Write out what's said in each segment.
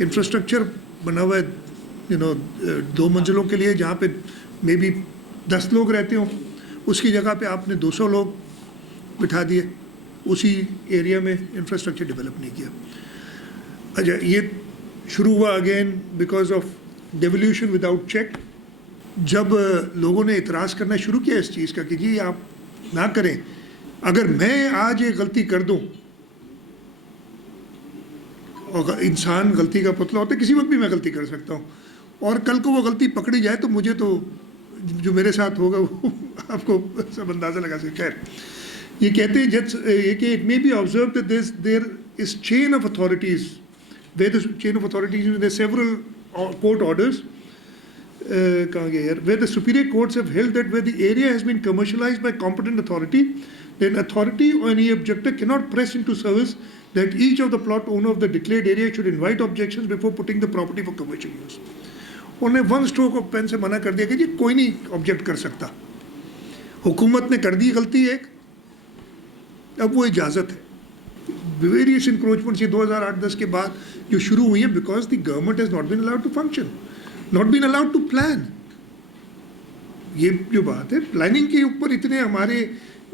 Infrastructure बना हुआ है 2 मंजिलों के लिए, जहाँ पे मे बी 10 लोग रहते हों, उसकी जगह पे आपने 200 लोग बिठा दिए, उसी एरिया में इंफ्रास्ट्रक्चर डेवलप नहीं किया। अच्छा, ये शुरू हुआ again because of devolution without check. जब लोगों ने इतराज़ करना शुरू किया इस चीज़ का कि जी आप ना करें, अगर मैं आज ये गलती कर दूं, और इंसान गलती का पुतला होता है, किसी वक्त भी मैं गलती कर सकता हूँ, और कल को वो गलती पकड़ी जाए तो मुझे तो जो मेरे साथ होगा वो आपको सब अंदाज़ा लगा सकते। खैर, ये कहते हैं ये कि it may be observe that there is chain of authorities, where the chain of authorities, there are several court orders, where the superior courts have held that where the area has been commercialized by competent authority, then authority or any objector cannot press into service that each of the plot owner of the declared area should invite objections before putting the property for commercial use. उन्हें one stroke of pen से मना कर दिया कि जी कोई नहीं object कर सकता। हुकूमत ने कर दी गलती एक, अब वो इजाज़त है। वेरियस इंक्रोचमेंट्स ये 2008-10 के बाद जो शुरू हुई है, because the government has not been allowed to function, not been allowed to plan. ये जो बात है, प्लानिंग के ऊपर इतने हमारे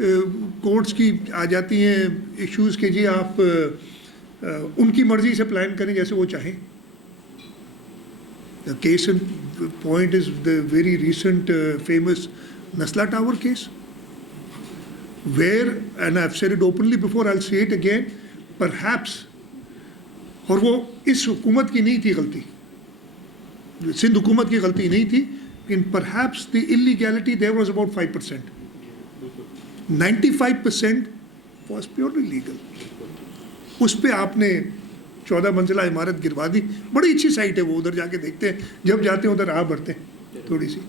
कोर्ट्स की आ जाती हैं इश्यूज़ के जी आप उनकी मर्ज़ी से प्लान करें जैसे वो चाहें। The case in point is the very recent famous नस्ला tower case, where, and I've said it openly before, I'll say it again, perhaps, और वो इस हुकूमत की नहीं थी गलती, सिंध हुकूमत की गलती नहीं थी, लेकिन perhaps the illegality there was about 5%. 95% was purely legal. उस पे आपने 14 मंजिला इमारत गिरवा दी। बड़ी अच्छी साइट है वो, उधर जाके देखते हैं, जब जाते हैं उधर आ बढ़ते हैं थोड़ी सी।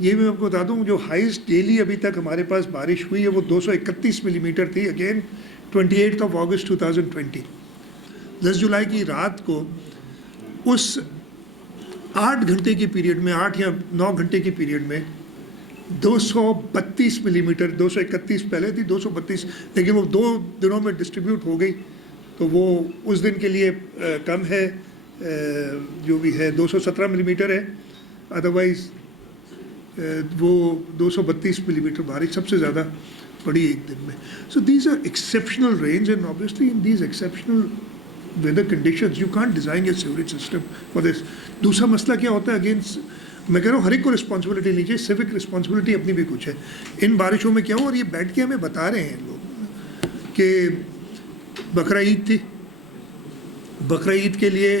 ये मैं आपको बता दूं, जो हाईएस्ट डेली अभी तक हमारे पास बारिश हुई है वो 231 मिलीमीटर थी, अगेन 28 अगस्त 2020। 10 जुलाई की रात को उस 8 घंटे की पीरियड में, 8 या 9 घंटे की पीरियड में 232 मिलीमीटर, 231 पहले थी, 232, लेकिन वो 2 दिनों में डिस्ट्रीब्यूट हो गई, तो वो उस दिन के लिए कम है, जो भी है 217 मिलीमीटर है, अदरवाइज़ वो 232 मिलीमीटर बारिश सबसे ज़्यादा पड़ी एक दिन में। So these are exceptional rains, and obviously in these exceptional weather conditions you can't design a sewerage system for this. दूसरा मसला क्या होता है, अगेन मैं कह रहा हूँ हर एक को रिस्पॉन्सिबिलिटी लीजिए, सिविक रिस्पॉन्सिबिलिटी अपनी भी कुछ है। इन बारिशों में क्या हो, और ये बैठ के हमें बता रहे हैं लोग कि बकरा ईद थी, बकरा ईद के लिए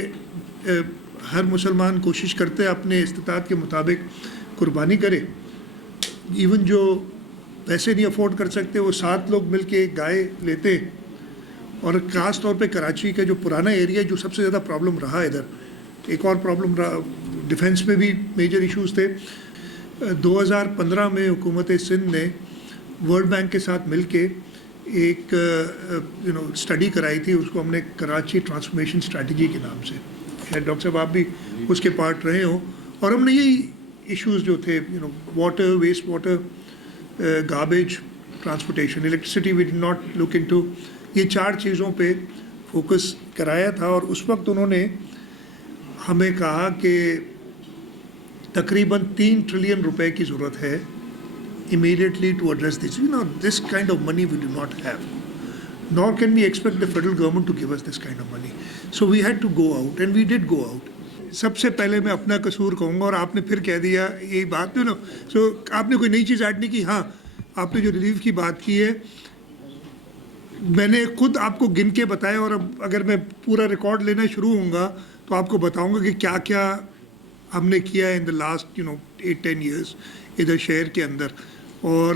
हर मुसलमान कोशिश करते हैं अपने इस्तिताअत के मुताबिक कुर्बानी करे। इवन जो पैसे नहीं अफोर्ड कर सकते वो 7 लोग मिलके गाय लेते। और ख़ास तौर पे कराची का जो पुराना एरिया जो सबसे ज़्यादा प्रॉब्लम रहा इधर, एक और प्रॉब्लम रहा, डिफेंस में भी मेजर इश्यूज़ थे। 2015 में हुकूमत सिंध ने वर्ल्ड बैंक के साथ मिलके एक स्टडी कराई थी, उसको हमने कराची ट्रांसफॉर्मेशन स्ट्रैटेजी के नाम से, खैर डॉक्टर साहब आप भी उसके पार्ट रहे हो, और हमने यही इश्यूज़ जो थे water, waste water, garbage, transportation, electricity, we did not look into, ये 4 चीज़ों पे फोकस कराया था। और उस वक्त उन्होंने हमें कहा कि तकरीबन 3 ट्रिलियन रुपए की ज़रूरत है immediately to address this. This kind of money we do not have, nor can we expect the federal government to give us this kind of money. So we had to go out, and we did go out. सबसे पहले मैं अपना कसूर कहूँगा, और आपने फिर कह दिया यही बात, सो आपने कोई नई चीज़ ऐड नहीं की। हाँ, आपने जो रिलीफ की बात की है, मैंने खुद आपको गिन के बताया, और अब अगर मैं पूरा रिकॉर्ड लेना शुरू होऊंगा तो आपको बताऊंगा कि क्या क्या हमने किया है इन द लास्ट 8-10 ईयर्स इधर शहर के अंदर। और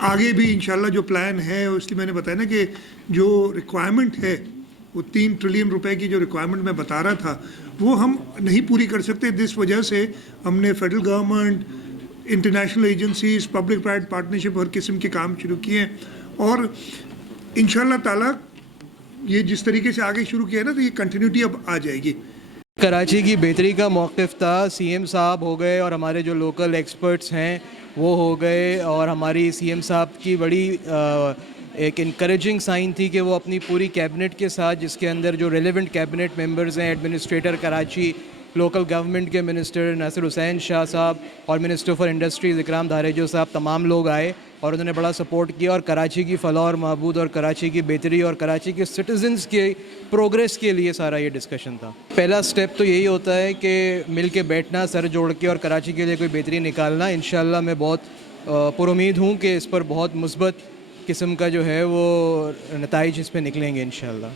आगे भी इंशाल्लाह जो प्लान है, इसलिए मैंने बताया ना कि जो रिक्वायरमेंट है, वो 3 ट्रिलियन रुपए की जो रिक्वायरमेंट मैं बता रहा था, वो हम नहीं पूरी कर सकते। इस वजह से हमने federal government, international agencies, public private partnership, हर किस्म के काम शुरू किए हैं, और इंशाल्लाह ताला ये जिस तरीके से आगे शुरू किया है ना, तो ये कंटिन्यूटी अब आ जाएगी। कराची की बेहतरी का मौक़िफ़ था, सीएम साहब हो गए और हमारे जो लोकल एक्सपर्ट्स हैं वो हो गए, और हमारी सीएम साहब की बड़ी ایک انکریجنگ سائن تھی کہ وہ اپنی پوری کیبنٹ کے ساتھ، جس کے اندر جو ریلیونٹ کیبنٹ ممبرز ہیں، ایڈمنسٹریٹر کراچی، لوکل گورنمنٹ کے منسٹر ناصر حسین شاہ صاحب اور منسٹر فار انڈسٹریز اکرام دھاریجو صاحب، تمام لوگ آئے اور انہوں نے بڑا سپورٹ کیا، اور کراچی کی فلاح اور بہبود اور کراچی کی بہتری اور کراچی کے سٹیزنز کے پروگریس کے لیے سارا یہ ڈسکشن تھا. پہلا سٹیپ تو یہی ہوتا ہے کہ مل کے بیٹھنا، سر جوڑ کے، اور کراچی کے لیے کوئی بہتری نکالنا. انشاءاللہ میں بہت پر امید ہوں کہ اس پر بہت مثبت قسم کا جو ہے وہ نتائج اس پہ نکلیں گے انشاءاللہ.